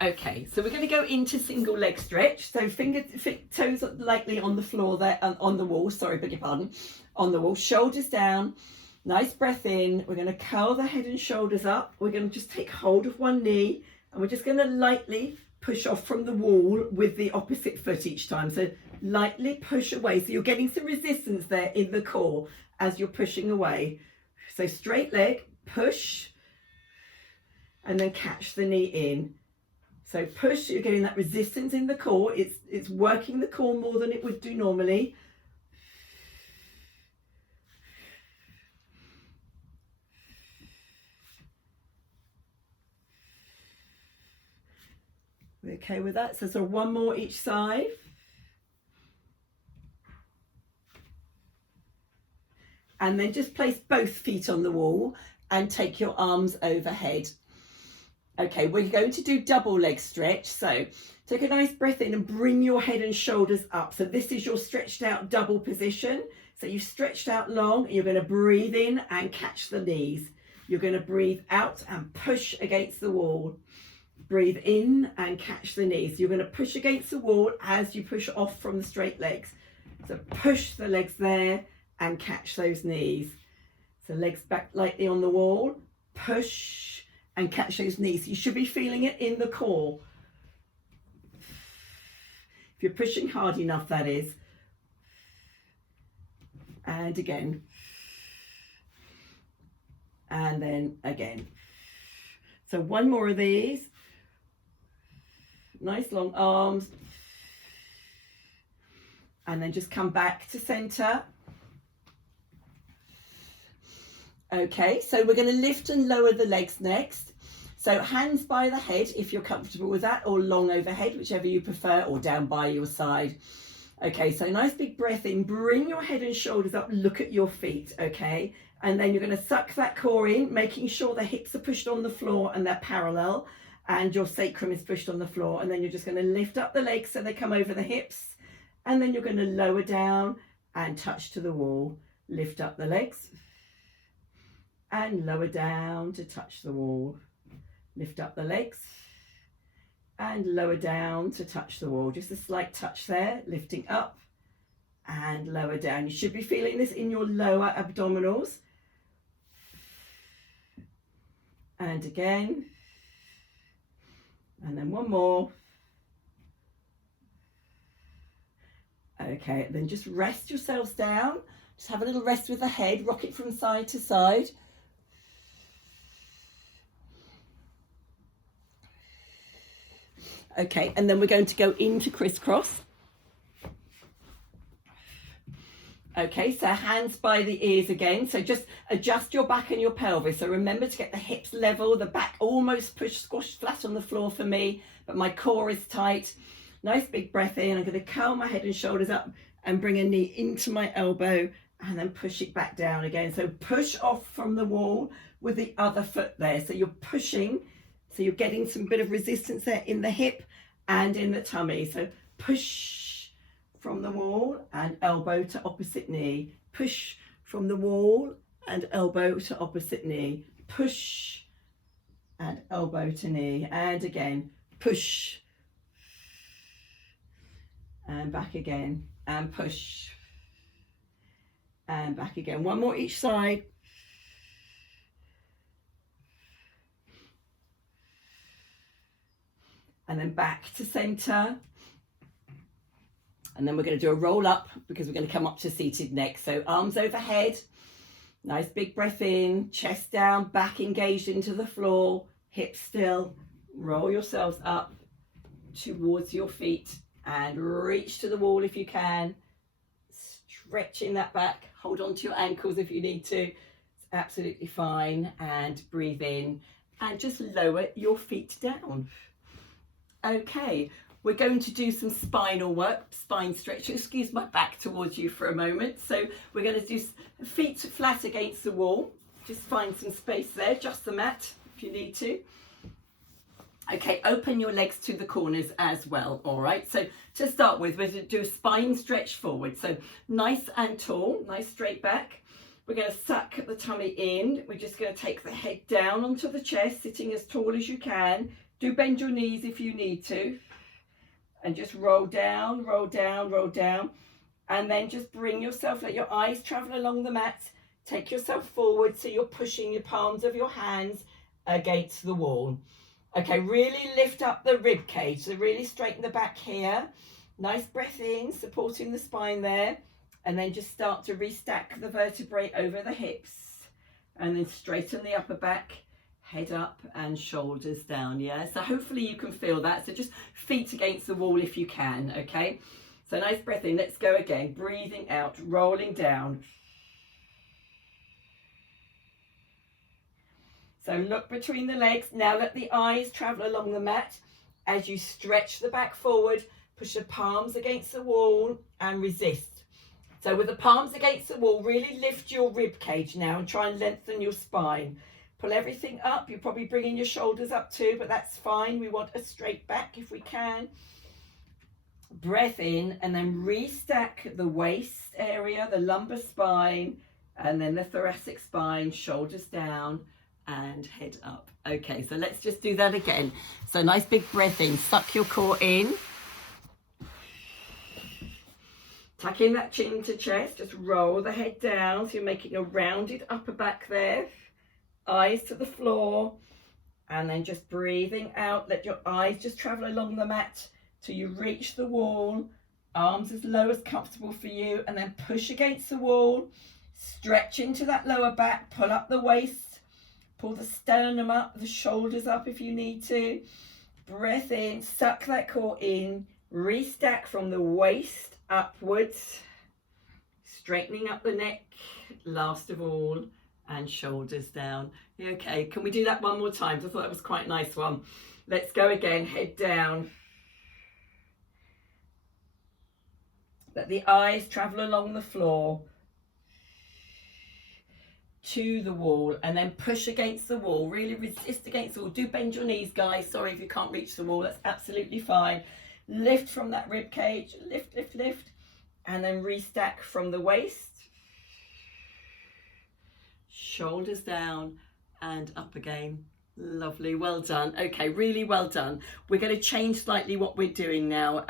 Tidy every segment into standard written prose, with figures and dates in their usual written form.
Okay, so we're going to go into single leg stretch. So toes lightly on the floor there, on the wall, sorry, beg your pardon, on the wall, shoulders down, nice breath in. We're going to curl the head and shoulders up. We're going to just take hold of one knee and we're just going to lightly push off from the wall with the opposite foot each time. So lightly push away. So you're getting some resistance there in the core as you're pushing away. So straight leg, push, and then catch the knee in. So push, you're getting that resistance in the core. It's working the core more than it would do normally. We're okay with that. So sort of one more each side. And then just place both feet on the wall and take your arms overhead. Okay, we're going to do double leg stretch. So take a nice breath in and bring your head and shoulders up. So this is your stretched out double position. So you've stretched out long, and you're going to breathe in and catch the knees. You're going to breathe out and push against the wall. Breathe in and catch the knees. You're going to push against the wall as you push off from the straight legs. So push the legs there and catch those knees. So legs back lightly on the wall, push and catch those knees. You should be feeling it in the core. If you're pushing hard enough, that is. And again. And then again. So one more of these. Nice long arms. And then just come back to center. Okay, so we're going to lift and lower the legs next. So hands by the head if you're comfortable with that, or long overhead, whichever you prefer, or down by your side. Okay, so nice big breath in, bring your head and shoulders up, look at your feet, okay? And then you're going to suck that core in, making sure the hips are pushed on the floor and they're parallel, and your sacrum is pushed on the floor. And then you're just going to lift up the legs so they come over the hips, and then you're going to lower down and touch to the wall. Lift up the legs and lower down to touch the wall. Lift up the legs and lower down to touch the wall. Just a slight touch there, lifting up and lower down. You should be feeling this in your lower abdominals. And again. And then one more. Okay, then just rest yourselves down. Just have a little rest with the head, rock it from side to side. Okay, and then we're going to go into crisscross. Okay, so hands by the ears again. So just adjust your back and your pelvis. So remember to get the hips level, the back almost squashed flat on the floor for me, but my core is tight. Nice big breath in. I'm going to curl my head and shoulders up and bring a knee into my elbow and then push it back down again. So push off from the wall with the other foot there. So you're pushing. So you're getting some bit of resistance there in the hip and in the tummy. So push from the wall and elbow to opposite knee. Push from the wall and elbow to opposite knee. Push and elbow to knee. And again, push and back again. And push and back again. One more each side. And then back to center. And then we're going to do a roll up because we're going to come up to seated next. So arms overhead, nice big breath in, chest down, back engaged into the floor, hips still. Roll yourselves up towards your feet and reach to the wall if you can. Stretching that back, hold on to your ankles if you need to. It's absolutely fine. And breathe in and just lower your feet down. Okay, we're going to do some spinal work, spine stretch. Excuse my back towards you for a moment. So we're going to do feet flat against the wall. Just find some space there, adjust the mat if you need to. Okay, open your legs to the corners as well, all right? So to start with, we're going to do a spine stretch forward. So nice and tall, nice straight back. We're going to suck the tummy in. We're just going to take the head down onto the chest, sitting as tall as you can. Do bend your knees if you need to. And just roll down, roll down, roll down. And then just bring yourself, let your eyes travel along the mat. Take yourself forward so you're pushing your palms of your hands against the wall. Okay, really lift up the rib cage. So really straighten the back here. Nice breath in, supporting the spine there. And then just start to restack the vertebrae over the hips. And then straighten the upper back, head up and shoulders down, yeah? So hopefully you can feel that. So just feet against the wall if you can, okay? So nice breath in, let's go again. Breathing out, rolling down. So look between the legs. Now let the eyes travel along the mat as you stretch the back forward, push the palms against the wall and resist. So with the palms against the wall, really lift your rib cage now and try and lengthen your spine. Pull everything up. You're probably bringing your shoulders up too, but that's fine. We want a straight back if we can. Breath in and then restack the waist area, the lumbar spine, and then the thoracic spine, shoulders down and head up. Okay, so let's just do that again. So nice big breath in, suck your core in. Tuck in that chin to chest, just roll the head down so you're making a rounded upper back there. Eyes to the floor, and then just breathing out. Let your eyes just travel along the mat till you reach the wall. Arms as low as comfortable for you, and then push against the wall. Stretch into that lower back, pull up the waist. Pull the sternum up, the shoulders up if you need to. Breath in, suck that core in, restack from the waist upwards, straightening up the neck, last of all, and shoulders down. Okay, can we do that one more time? I thought that was quite a nice one. Let's go again, head down. Let the eyes travel along the floor to the wall and then push against the wall. Really resist against the wall. Do bend your knees, guys. Sorry if you can't reach the wall, that's absolutely fine. Lift from that rib cage, lift, lift, lift, and then restack from the waist, shoulders down and up again. Lovely, well done. Okay, really well done. We're going to change slightly what we're doing now.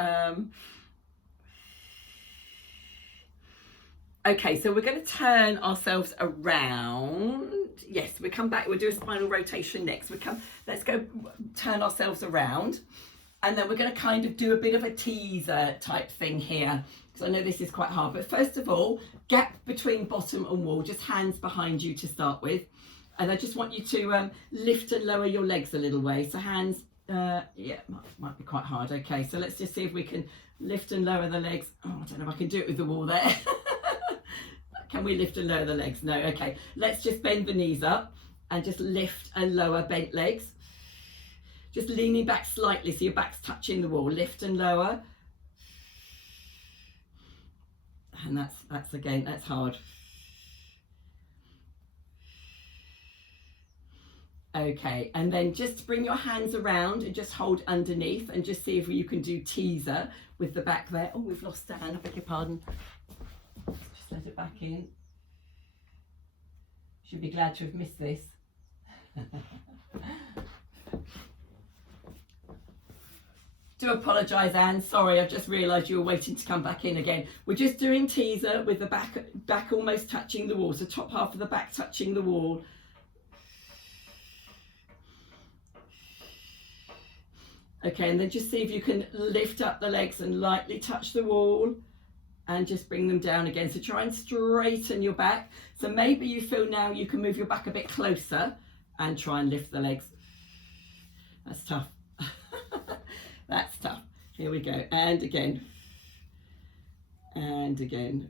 Okay, so we're going to turn ourselves around. Yes, we come back, we'll do a spinal rotation next. Let's go turn ourselves around. And then we're going to kind of do a bit of a teaser type thing here, because I know this is quite hard. But first of all, gap between bottom and wall, just hands behind you to start with. And I just want you to lift and lower your legs a little way. So hands, yeah, might be quite hard. Okay, so let's just see if we can lift and lower the legs. Oh, I don't know if I can do it with the wall there. Can we lift and lower the legs? No, okay. Let's just bend the knees up and just lift and lower bent legs. Just leaning back slightly so your back's touching the wall. Lift and lower. And that's again, that's hard. Okay, and then just bring your hands around and just hold underneath and just see if you can do teaser with the back there. Oh, we've lost Dan, I beg your pardon. Just let it back in. Should be glad to have missed this. Do apologise, Anne. Sorry, I've just realised you were waiting to come back in again. We're just doing teaser with the back almost touching the wall. So top half of the back touching the wall. Okay, and then just see if you can lift up the legs and lightly touch the wall and just bring them down again. So try and straighten your back. So maybe you feel now you can move your back a bit closer and try and lift the legs. That's tough. That's tough. Here we go. And again. And again.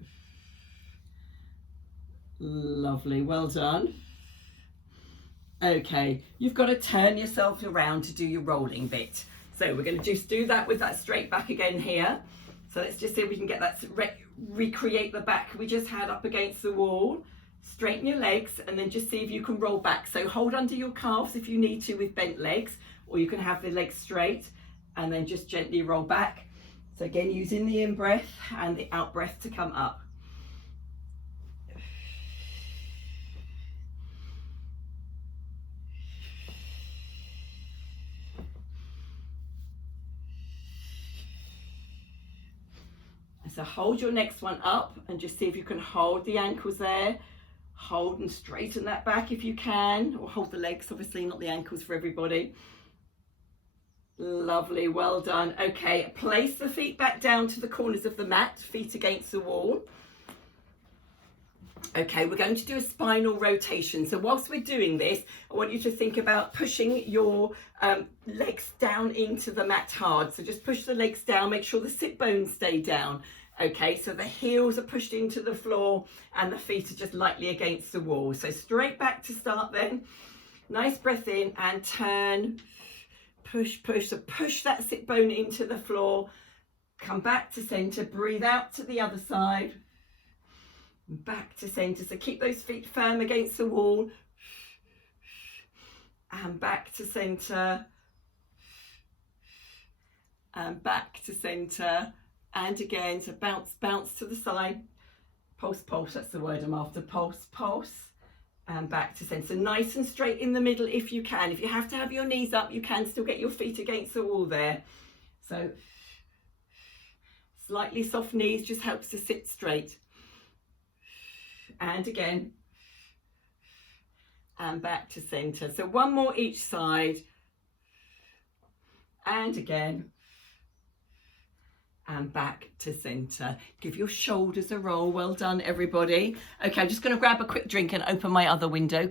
Lovely. Well done. Okay, you've got to turn yourself around to do your rolling bit. So we're going to just do that with that straight back again here. So let's just see if we can get that, recreate the back we just had up against the wall. Straighten your legs and then just see if you can roll back. So hold under your calves if you need to with bent legs, or you can have the legs straight and then just gently roll back. So again, using the in breath and the out breath to come up. So hold your next one up and just see if you can hold the ankles there. Hold and straighten that back if you can, or hold the legs, obviously not the ankles for everybody. Lovely, well done. Okay, place the feet back down to the corners of the mat, feet against the wall. Okay, we're going to do a spinal rotation. So whilst we're doing this, I want you to think about pushing your legs down into the mat hard. So just push the legs down, make sure the sit bones stay down. Okay, so the heels are pushed into the floor and the feet are just lightly against the wall. So straight back to start then. Nice breath in and turn, push, push. So push that sit bone into the floor. Come back to center, breathe out to the other side. Back to center. So keep those feet firm against the wall. And back to center. And back to center. And again, so bounce, bounce to the side. Pulse, pulse, that's the word I'm after. Pulse, pulse. And back to center. So nice and straight in the middle if you can. If you have to have your knees up, you can still get your feet against the wall there. So slightly soft knees just helps to sit straight. And again, and back to center. So one more each side, and again, and back to center. Give your shoulders a roll. Well done, everybody. Okay, I'm just going to grab a quick drink and open my other window.